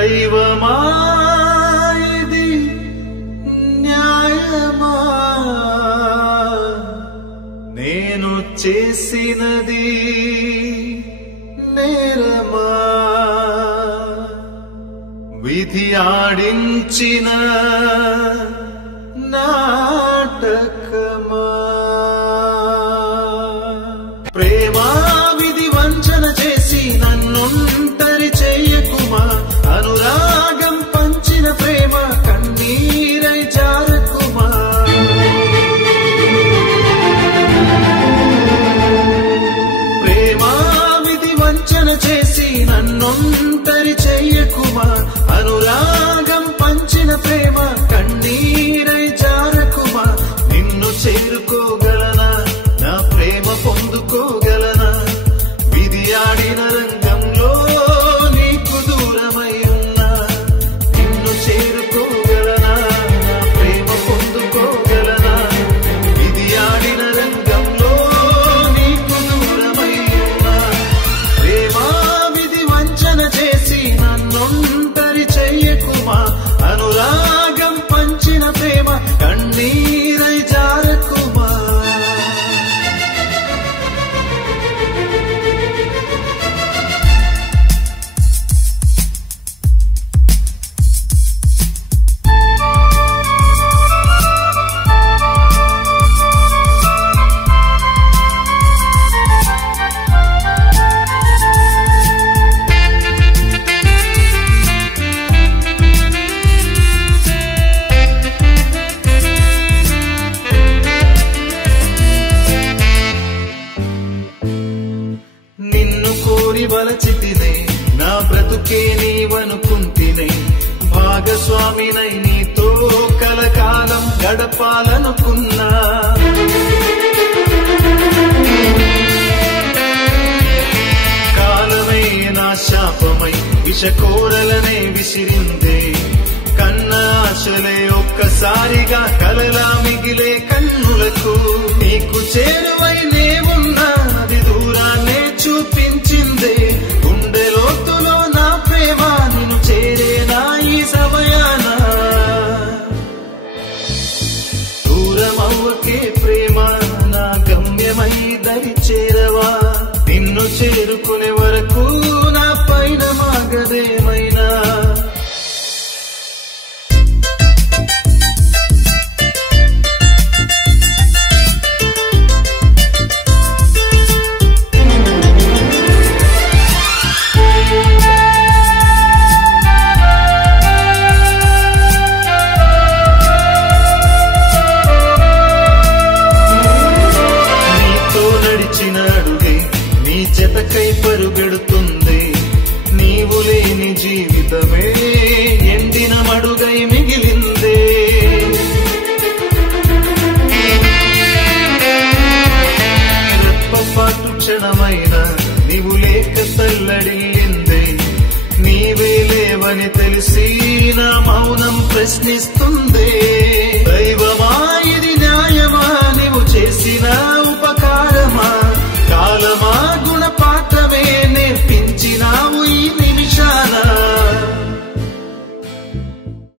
దైవమా ఇది న్యాయమా నేను చేసినది నేరమా విధి ఆడించిన నాటకమా ప్రేమా విధి వంచన చేసి నన్నొంటరి చెయ్యకుమా అనురాగం పంచిన ప్రేమ కన్నీరై జారకుమా ప్రేమా విధి వంచన చేసి నన్నొంటరి చెయ్యకుమా అనురాగం పంచిన ప్రేమ కన్నీరై జారకుమా నిన్ను చేరుకోగలనా నా ప్రేమ పొందుకోగలనా విధి ఆడిన రంగంలో నీకు దూరమై ఉన్నా నిన్ను చేరుకోగలనా నా ప్రేమ పొందుకోగలనా విధి ఆడిన రంగంలో నీకు దూరమై ఉన్నా ప్రేమా విధి వంచన చేసి నన్నొంటరి చెయ్యకుమా అనురాగం పంచిన ప్రేమ కన్నీరై జారకుమా నిన్ను కోరి వలచితినే నా బ్రతుకే నీవనుకుంటినే భాగస్వామినై నీతో కలకాలం గడపాలనుకున్నా కాలమే నా శాపమై విషకోరలనే విసిరిందే కన్న ఆశలే ఒక్కసారిగా కలలా మిగిలే కన్నులకు నీకు చేరువై నేవున్నా అది దూరాన్నే చూపించిందే గుండె లోతులో నా ప్రేమ నిన్ను చేరేనా ఈ సమయాన దూరమవ్వకే ప్రేమ నా గమ్యమై దరి చేరవా నిన్ను చేరుకునే వరకు నా పైన మాగదేమైనా జతకై పరుగెడుతుంది నీవు లేని జీవితమే ఎండిన మడుగై మిగిలిందే రెప్పపాటు క్షణమైన నీవు లేక తల్లడిల్లిందే నీవే లేవని తెలిసి నా మౌనం ప్రశ్నిస్తుందే